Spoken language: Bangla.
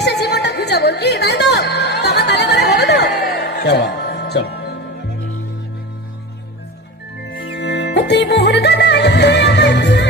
এসে জীবনটা খুঁজাবো কি তাই তো? তো আমার তালে করে হবে তো? চলো চলো তুই মোহর গানায় আমার পিয়া